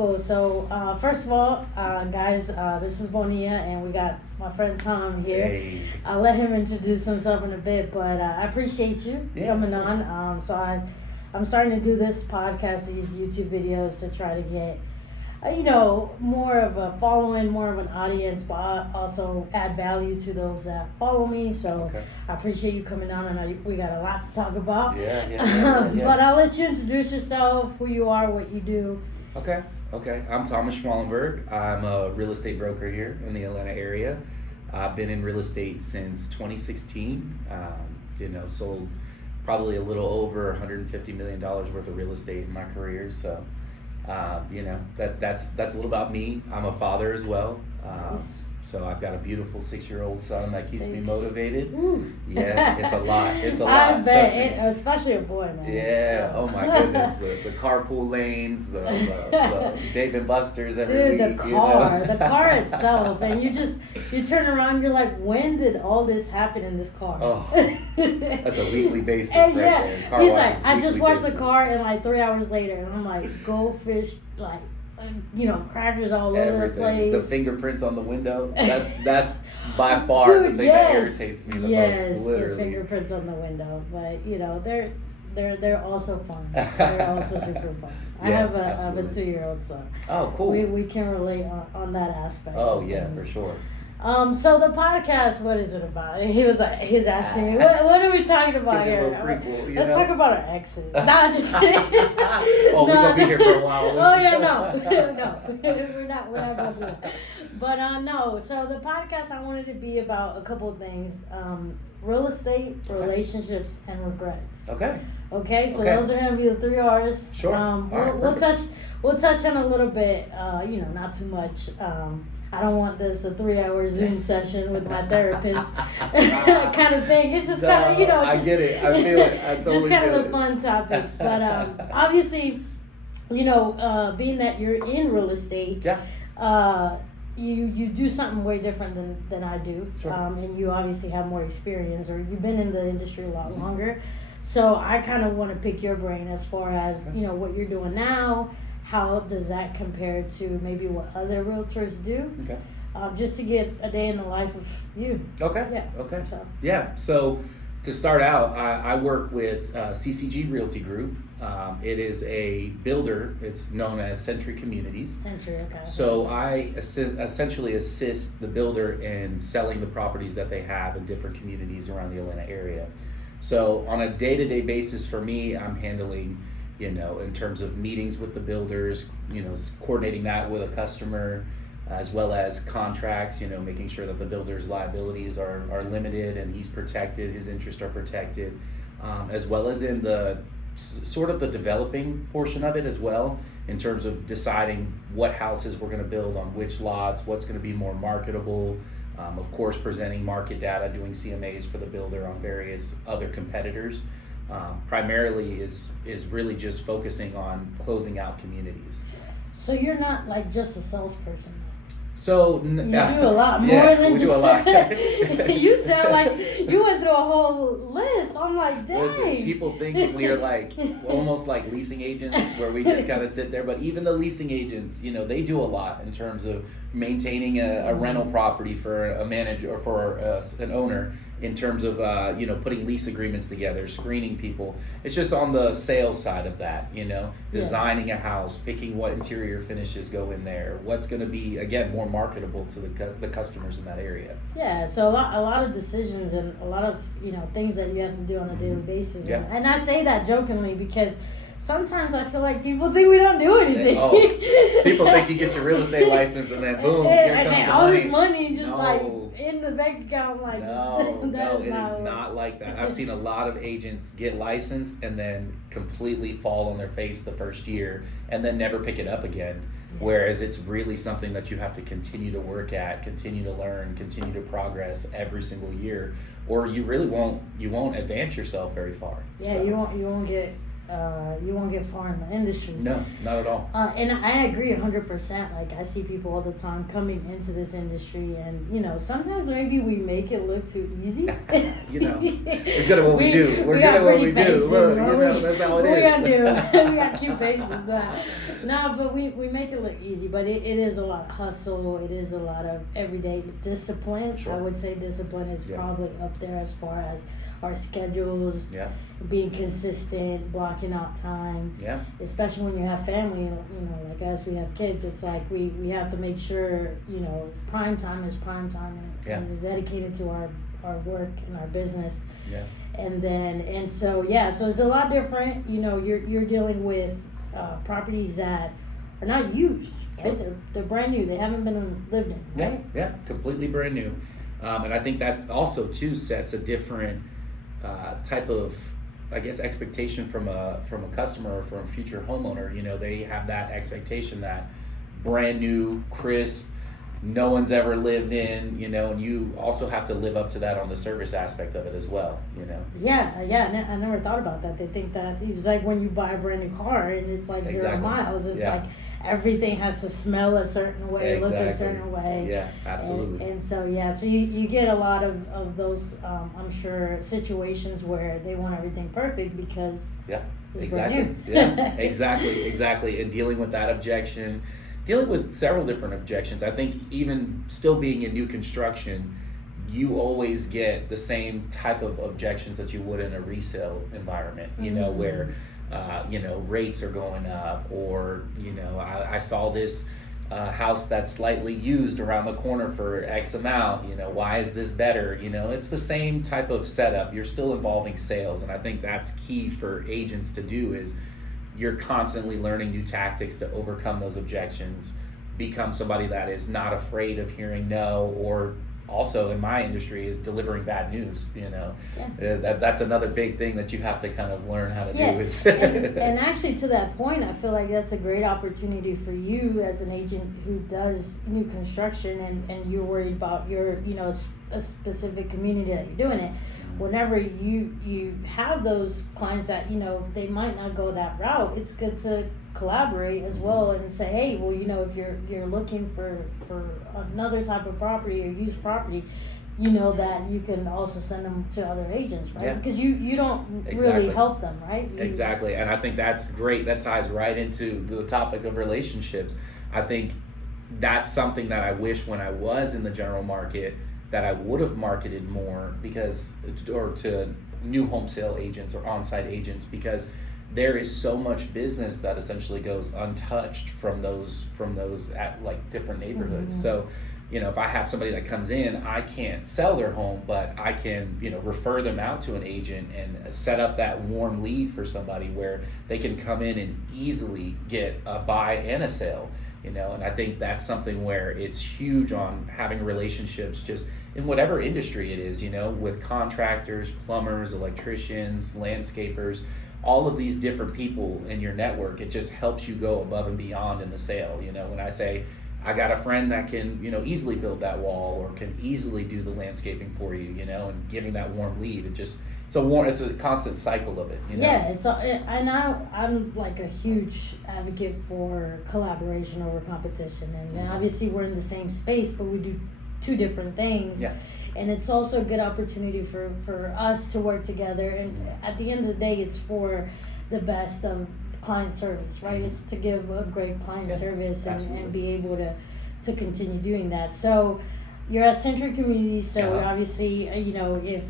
Cool. So, first of all, guys, this is Bonilla, and we got my friend Tom here. Hey. I'll let him introduce himself in a bit, but I appreciate you coming on. I'm starting to do this podcast, these YouTube videos, to try to get, more of a following, more of an audience, but also add value to those that follow me. So I appreciate you coming on, and we got a lot to talk about. Yeah. But I'll let you introduce yourself, who you are, what you do. Okay. I'm Thomas Schmallenberg. I'm a real estate broker here in the Atlanta area. I've been in real estate since 2016. Sold probably a little over $150 million worth of real estate in my career. So, that's a little about me. I'm a father as well. Nice. So I've got a beautiful 6-year-old son that keeps me motivated. Ooh. Yeah, it's a lot. I bet, especially a boy, man. Yeah. Oh my goodness, the carpool lanes, the Dave and Buster's every week. Dude, the car itself, and you turn around, you're like, when did all this happen in this car? Oh, that's a weekly basis, and right there. Car he's wash like, is I just weekly washed basis. the car, and like 3 hours later, and I'm like, goldfish, like. Crackers all over the place. The fingerprints on the window. That's by far the thing that irritates me the most. Literally. The fingerprints on the window. But they're also fun. They're also super fun. I have a 2-year-old son. Oh, cool. We can relate on that aspect. Oh yeah, for sure. So the podcast, what is it about? He was asking me, what are we talking about here? Let's talk about our exes. Nah, just kidding. We're gonna be here for a while. No, we're not gonna do that. But no, so the podcast, I wanted to be about a couple of things: real estate, relationships, and regrets. Okay, so those are gonna be the 3 R's. Sure. We'll touch on a little bit. Not too much. I don't want this a 3-hour Zoom session with my therapist kind of thing. It's just kind of, I get it. I feel it. I totally just kind get of the fun topics. But obviously, being that you're in real estate, you do something way different than I do. Sure. And you obviously have more experience, or you've been in the industry a lot longer. So I kind of want to pick your brain as far as, what you're doing now. How does that compare to maybe what other realtors do? Okay. Just to get a day in the life of you. Okay. Yeah. Okay. So to start out, I work with CCG Realty Group. It is a builder. It's known as Century Communities. Century, okay. So I essentially assist the builder in selling the properties that they have in different communities around the Atlanta area. So on a day-to-day basis for me, I'm handling in terms of meetings with the builders, coordinating that with a customer, as well as contracts, making sure that the builder's liabilities are limited and he's protected, his interests are protected, as well as in the sort of the developing portion of it as well, in terms of deciding what houses we're going to build on which lots, what's going to be more marketable, of course presenting market data, doing CMAs for the builder on various other competitors. Primarily is really just focusing on closing out communities. So you're not like just a salesperson. So you do a lot more than just. Do a lot. You sound like you went through a whole list. I'm like, dang. Listen, people think we are like almost like leasing agents, where we just kind of sit there. But even the leasing agents, they do a lot in terms of maintaining a rental property for a manager or for an owner. In terms of putting lease agreements together, screening people. It's just on the sales side of that, designing a house, picking what interior finishes go in there, what's going to be again more marketable to the customers in that area. Yeah, so a lot of decisions and a lot of things that you have to do on a daily basis. Yeah. And I say that jokingly because sometimes I feel like people think we don't do anything. People think you get your real estate license and then boom, here comes the all money. This money just like in the bank account. Like no, it is not like that. I've seen a lot of agents get licensed and then completely fall on their face the first year and then never pick it up again. Whereas it's really something that you have to continue to work at, continue to learn, continue to progress every single year, or you really won't advance yourself very far. Yeah, so. you won't get you won't get far in the industry. No, not at all. And I agree 100%. Like, I see people all the time coming into this industry, and, you know, sometimes maybe we make it look too easy. You know, we're good at what we do. We're good at what we faces, do. Look, you know, that's how it is. We got cute faces. No, but we make it look easy, but it is a lot of hustle. It is a lot of everyday discipline. Sure. I would say discipline is probably up there as far as our schedules, being consistent, blocking out time. Yeah. Especially when you have family, you know, like us, we have kids. It's like we have to make sure, you know, prime time is prime time, and it's dedicated to our work and our business. Yeah. And so it's a lot different. You know, you're dealing with properties that are not used, right? Sure. They're brand new. They haven't been lived in, right? Yeah, completely brand new. And I think that also too sets a different type of, I guess, expectation from a customer or from a future homeowner. You know, they have that expectation that brand new, crisp, no one's ever lived in, you know, and you also have to live up to that on the service aspect of it as well, you know. Yeah, I never thought about that. They think that it's like when you buy a brand new car and it's like 0 miles. It's like everything has to smell a certain way, look a certain way. Yeah, absolutely. And so so you get a lot of those, I'm sure, situations where they want everything perfect because exactly. Yeah, exactly. And dealing with that objection, dealing with several different objections. I think even still being in new construction, you always get the same type of objections that you would in a resale environment, you know, where, you know, rates are going up, or, you know, I saw this house that's slightly used around the corner for X amount, you know, why is this better? You know, it's the same type of setup. You're still involving sales. And I think that's key for agents to do, is you're constantly learning new tactics to overcome those objections, become somebody that is not afraid of hearing no, or also in my industry is delivering bad news, you know. That's another big thing that you have to kind of learn how to do. And actually, to that point, I feel like that's a great opportunity for you as an agent who does new construction, and you're worried about your, you know, a specific community that you're doing it. Whenever you have those clients that, you know, they might not go that route, it's good to collaborate as well and say, hey, well, you know, if you're looking for another type of property or used property, you know, that you can also send them to other agents, right? Because you don't really help them, right? Exactly. And I think that's great. That ties right into the topic of relationships. I think that's something that I wish when I was in the general market that I would have marketed more, or to new home sale agents or on-site agents, because there is so much business that essentially goes untouched from those at like different neighborhoods. So, you know, if I have somebody that comes in, I can't sell their home, but I can, you know, refer them out to an agent and set up that warm lead for somebody where they can come in and easily get a buy and a sale, you know. And I think that's something where it's huge on having relationships just in whatever industry it is, you know, with contractors, plumbers, electricians, landscapers, all of these different people in your network. It just helps you go above and beyond in the sale. You know, when I say I got a friend that can, you know, easily build that wall or can easily do the landscaping for you, you know, and giving that warm lead, it's a constant cycle of it, you know? Yeah, I'm like a huge advocate for collaboration over competition, and obviously we're in the same space, but we do two different things. And it's also a good opportunity for us to work together, and at the end of the day, it's for the best of client service, right? It's to give a great client service and be able to continue doing that. So you're at Century Community, so obviously, you know, if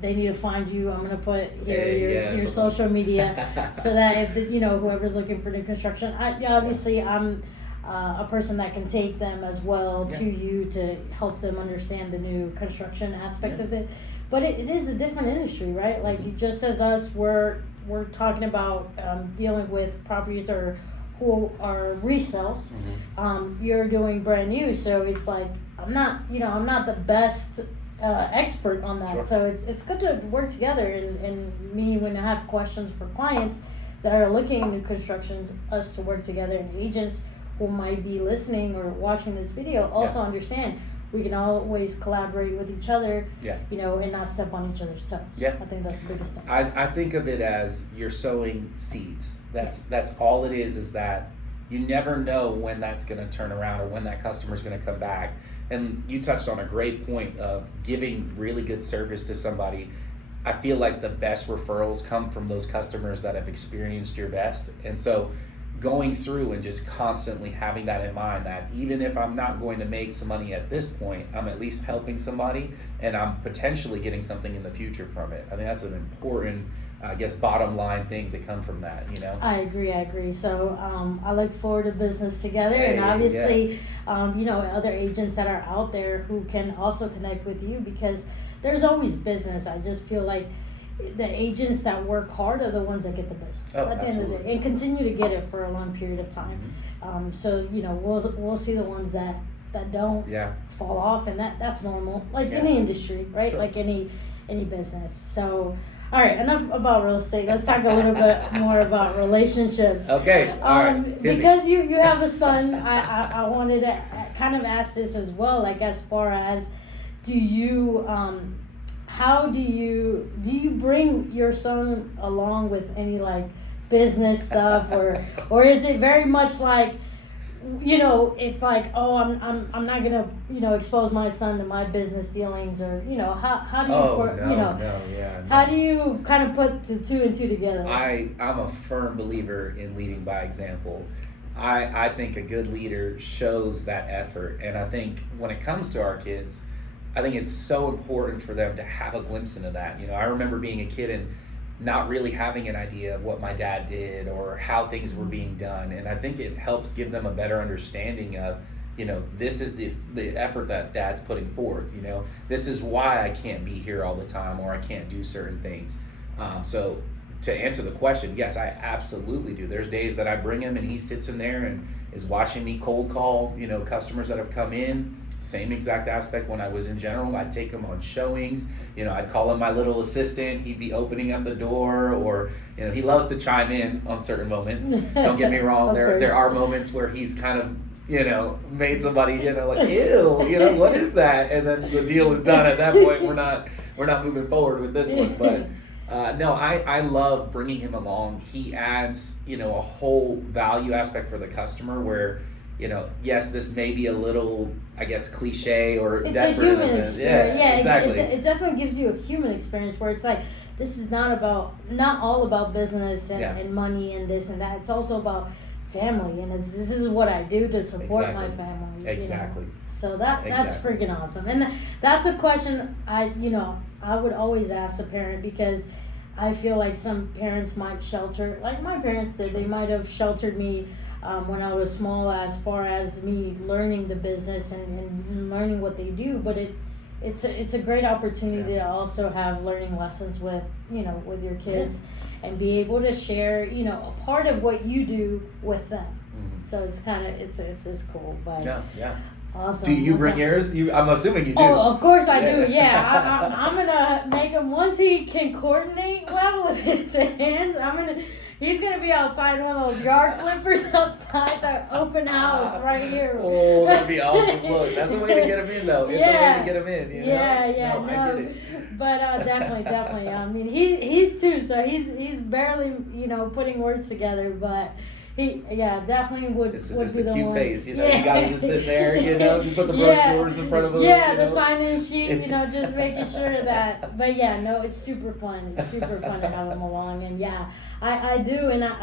they need to find you, I'm gonna put here your social media so that if you know, whoever's looking for new construction, obviously I'm a person that can take them as well to you to help them understand the new construction aspect of it. But it is a different industry, right? Like, you just as us, we're talking about dealing with properties who are resales. You're doing brand new, so it's like I'm not the best expert on that. So it's good to work together, and me, when I have questions for clients that are looking into constructions, us to work together, and agents who might be listening or watching this video also understand we can always collaborate with each other, Yeah. you know, and not step on each other's toes. Yeah. I think that's the biggest thing. I think of it as you're sowing seeds. That's all it is that you never know when that's going to turn around or when that customer's going to come back. And you touched on a great point of giving really good service to somebody. I feel like the best referrals come from those customers that have experienced your best. And so going through and just constantly having that in mind, that even if I'm not going to make some money at this point, I'm at least helping somebody and I'm potentially getting something in the future from it. I mean, that's an important, I guess, bottom line thing to come from that, you know? I agree. So I look forward to business together, Hey, and obviously, you know, other agents that are out there who can also connect with you, because there's always business. I just feel like the agents that work hard are the ones that get the business at the end of the day, and continue to get it for a long period of time. Mm-hmm. So you know, we'll see the ones that don't fall off, and that's normal, like any industry, right? Sure. Like any business. So. All right, enough about real estate. Let's talk a little bit more about relationships. Okay, all right. Because you have a son, I wanted to kind of ask this as well, like as far as, do you, how do you bring your son along with any like business stuff, or is it very much like, you know, it's like, oh, I'm not gonna, you know, expose my son to my business dealings, or you know, how do you how do you kind of put the two and two together? I'm a firm believer in leading by example. I think a good leader shows that effort, and I think when it comes to our kids, I think it's so important for them to have a glimpse into that. You know, I remember being a kid and not really having an idea of what my dad did or how things were being done. And I think it helps give them a better understanding of, you know, this is the effort that dad's putting forth, you know, this is why I can't be here all the time or I can't do certain things. So to answer the question, yes, I absolutely do. There's days that I bring him and he sits in there and is watching me cold call, you know, customers that have come in. Same exact aspect when I was in general. I'd take him on showings. You know, I'd call him my little assistant. He'd be opening up the door, or, you know, he loves to chime in on certain moments. Don't get me wrong. There are moments where he's kind of, you know, made somebody, you know, like, ew, you know, what is that? And then the deal is done. At that point, we're not moving forward with this one. But no, I love bringing him along. He adds, you know, a whole value aspect for the customer where, you know, yes, this may be a little, I guess, cliche or it's desperate in a sense. experience. Yeah, exactly. It definitely gives you a human experience where it's like, this is not all about business and money and this and that. It's also about family, and this is what I do to support my family. Exactly. You know? So that's freaking awesome. And that's a question I would always ask a parent, because I feel like some parents might shelter, like my parents did. They might have sheltered me when I was small, as far as me learning the business and learning what they do. But it's a great opportunity to also have learning lessons with your kids, and be able to share a part of what you do with them. Mm-hmm. So it's kind of it's cool. But yeah. Awesome. Do you bring yours? I'm assuming you do. Oh, of course I do. Yeah, I'm gonna make him, once he can coordinate well with his hands. He's gonna be outside one of those yard flippers outside our open house right here. Oh, that'd be awesome! Look, that's a way to get him in, though. It's a way to get him in. You know? Yeah. No, I get it. But definitely. I mean, he's two, so he's barely putting words together, but. He definitely would. It's would just be a the cute one. face, you gotta just sit there, just put the brochures in front of him. The sign-in sheet, just making sure that. But it's super fun. It's super fun to have him along, and I do, and I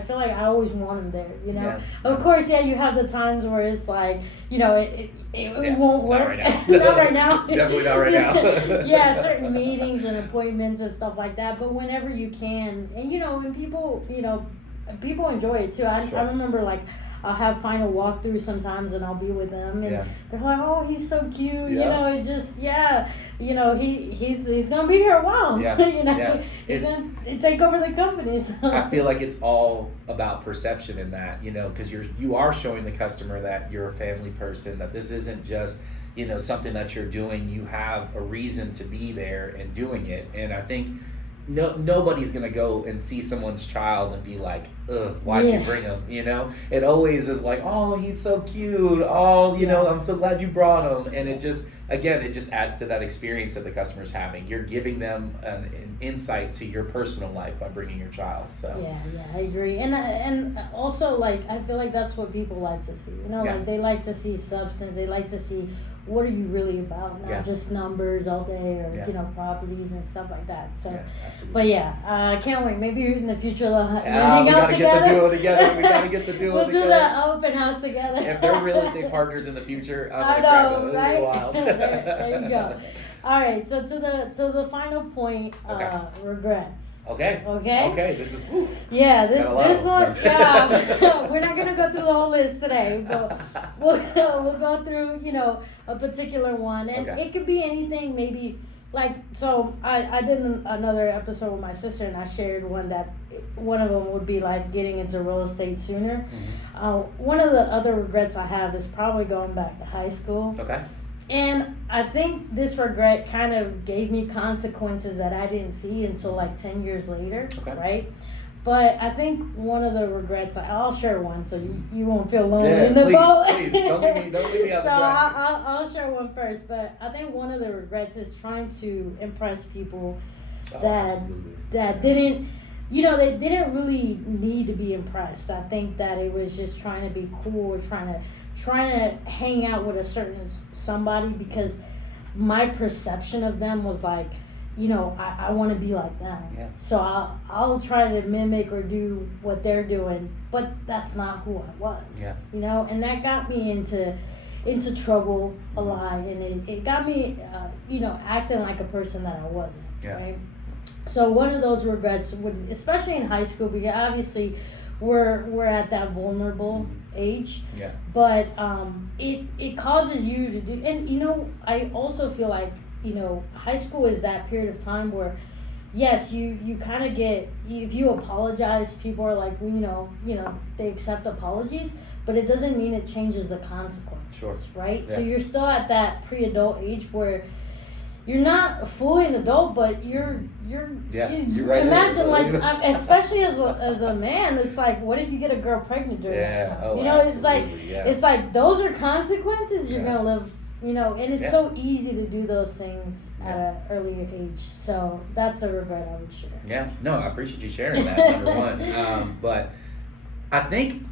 feel like I always want him there. Yeah. Of course, you have the times where it's like, it won't work. Not right now. Not right now. Definitely not right now. Certain meetings and appointments and stuff like that. But whenever you can, and and people enjoy it too. I remember, like, I'll have final walkthroughs sometimes, and I'll be with them, and they're like, "Oh, he's so cute." It just he's gonna be here a while. He's gonna take over the company. So. I feel like it's all about perception in that, because you are showing the customer that you're a family person, that this isn't just something that you're doing. You have a reason to be there and doing it, and I think. Nobody's gonna go and see someone's child and be like, ugh, why'd you bring him? You know, it always is like, oh, he's so cute. Oh, you know, I'm so glad you brought him. And it just adds to that experience that the customer's having. You're giving them an insight to your personal life by bringing your child. So yeah, I agree. And also, like, I feel like that's what people like to see. You know, like they like to see substance. They like to see what are you really about, not just numbers all day or you know, properties and stuff like that. So, but I can't wait. Maybe in the future they'll hang out together. We gotta get the duo we'll together. do the open house together. If they're real estate partners in the future, I know, right? Wild. there you go. All right, so to the final point, regrets. Okay. This is this one. Yeah, we're not gonna go through the whole list today, but we'll go through, you know, a particular one, and it could be anything. Maybe like, so I did another episode with my sister, and I shared one of them would be like getting into real estate sooner. Mm-hmm. One of the other regrets I have is probably going back to high school. Okay. And I think this regret kind of gave me consequences that I didn't see until like 10 years later, right? But I think one of the regrets, I'll share one so you won't feel lonely in the boat. Please, don't leave me out the So I'll share one first. But I think one of the regrets is trying to impress people that didn't, you know, they didn't really need to be impressed. I think that it was just trying to be cool, trying to hang out with a certain somebody because my perception of them was like, you know, I want to be like them. Yeah. So I'll try to mimic or do what they're doing, but that's not who I was. Yeah. You know, and that got me into trouble a lot, and it got me, you know, acting like a person that I wasn't. Yeah. Right. So one of those regrets would, especially in high school, because obviously we're at that vulnerable age. Yeah. But it causes you to do, and you know, I also feel like, you know, high school is that period of time where, yes, you kind of get, if you apologize, people are like, you know, they accept apologies, but it doesn't mean it changes the consequence. Sure. Right. Yeah. So you're still at that pre-adult age where you're not fully an adult, but you're right. Imagine like, especially as a man, it's like, what if you get a girl pregnant during that time? Oh, you know, it's like those are consequences you're gonna live. You know, and it's so easy to do those things at an earlier age. So that's a regret I would share. Yeah, no, I appreciate you sharing that. Number one, but I think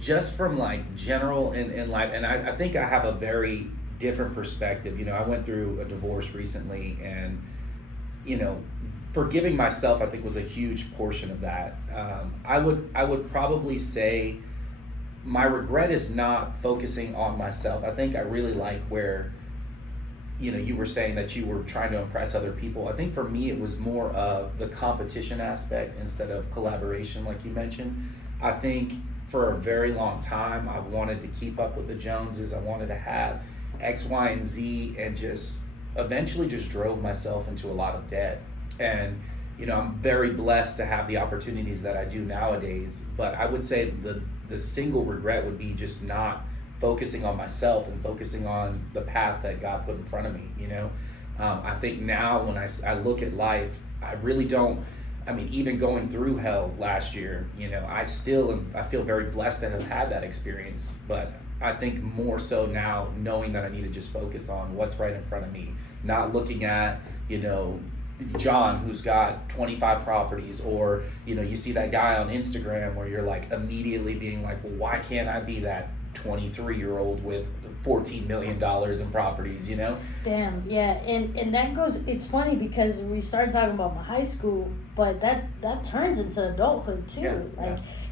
just from like general in life, and I think I have a very different perspective. You know, I went through a divorce recently, and you know, forgiving myself I think was a huge portion of that. I would probably say my regret is not focusing on myself. I think I really like where, you know, you were saying that you were trying to impress other people. I think for me it was more of the competition aspect instead of collaboration, like you mentioned. I think for a very long time I've wanted to keep up with the Joneses. I wanted to have X, Y, and Z, and just eventually just drove myself into a lot of debt. And you know, I'm very blessed to have the opportunities that I do nowadays, but I would say the single regret would be just not focusing on myself and focusing on the path that God put in front of me, you know? I think now when I look at life, I really don't, I mean, even going through hell last year, you know, I feel very blessed to have had that experience, but I think more so now knowing that I need to just focus on what's right in front of me, not looking at, you know, John who's got 25 properties, or you know, you see that guy on Instagram where you're like immediately being like, well, why can't I be that 23-year-old with $14 million in properties, you know? Damn, yeah, and that goes, it's funny because we started talking about my high school, but that turns into adulthood too.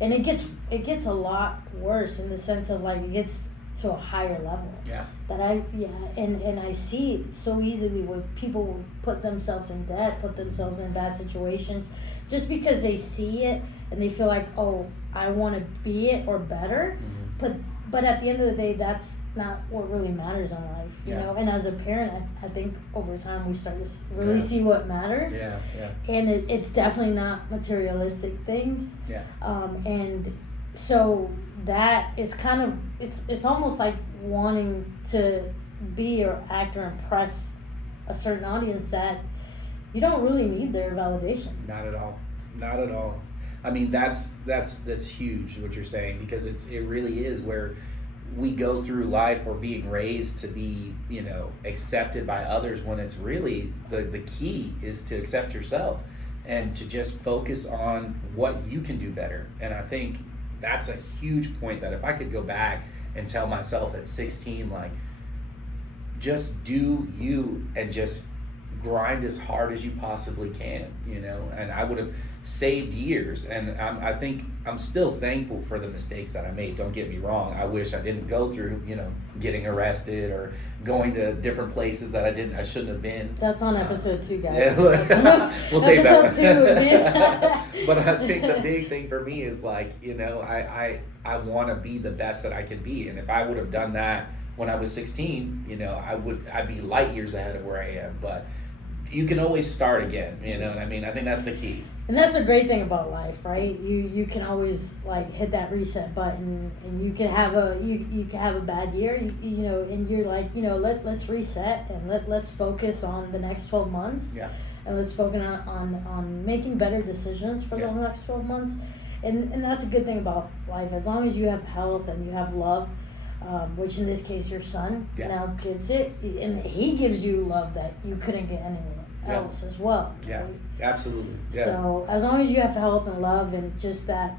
And it gets a lot worse in the sense of like it gets to a higher level. Yeah. And I see it so easily where people put themselves in debt, put themselves in bad situations, just because they see it and they feel like, oh, I want to be it or better. Mm-hmm. But at the end of the day, that's not what really matters in life, you know. And as a parent, I think over time we start to really see what matters. Yeah. And it's definitely not materialistic things. Yeah. And so that is kind of, it's almost like wanting to be or act or impress a certain audience that you don't really need their validation. Not at all. I mean, that's huge what you're saying, because it really is where we go through life, we're being raised to be, you know, accepted by others, when it's really the key is to accept yourself and to just focus on what you can do better. And I think that's a huge point, that if I could go back and tell myself at 16, like, just do you and just grind as hard as you possibly can, you know, and I would have saved years. And I think I'm still thankful for the mistakes that I made. Don't get me wrong. I wish I didn't go through, you know, getting arrested or going to different places that I shouldn't have been. That's on episode 2, guys. Yeah. We'll save that one. Episode 2. But I think the big thing for me is, like, you know, I want to be the best that I can be. And if I would have done that when I was 16, you know, I'd be light years ahead of where I am. But you can always start again, you know what I mean? I think that's the key. And that's the great thing about life, right? You can always, like, hit that reset button, and you can have a bad year, you know, and you're like, you know, let's reset, and let's focus on the next 12 months. Yeah. And let's focus on making better decisions for the next 12 months. And that's a good thing about life. As long as you have health and you have love, which in this case your son now gets it, and he gives you love that you couldn't get anywhere else as well. Yeah, right? absolutely. Yeah. So as long as you have health and love and just that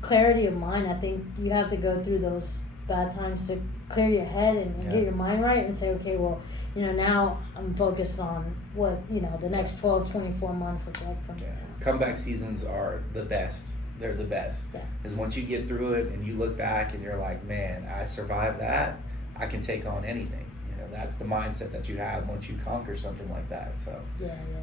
clarity of mind, I think you have to go through those bad times to clear your head and get your mind right and say, okay, well, you know, now I'm focused on what, you know, the next 12, 24 months look like from now. Comeback seasons are the best. They're the best. Because once you get through it and you look back and you're like, man, I survived that, I can take on anything. You know, that's the mindset that you have once you conquer something like that. So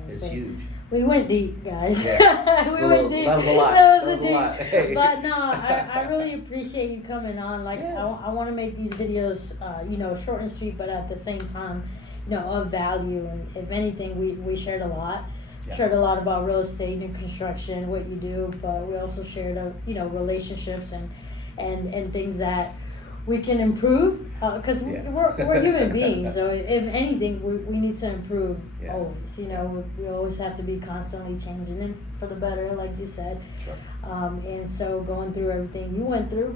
it's huge. We went deep, guys. Yeah. we went deep. That was a lot. That was a lot. Hey. But no, I really appreciate you coming on. Like, I want to make these videos, you know, short and sweet, but at the same time, you know, of value. And if anything, we shared a lot. Shared a lot about real estate and construction, what you do, but we also shared, you know, relationships and things that we can improve, because we're human beings. So if anything, we need to improve always. You know, we always have to be constantly changing it for the better, like you said. Sure. And so going through everything you went through,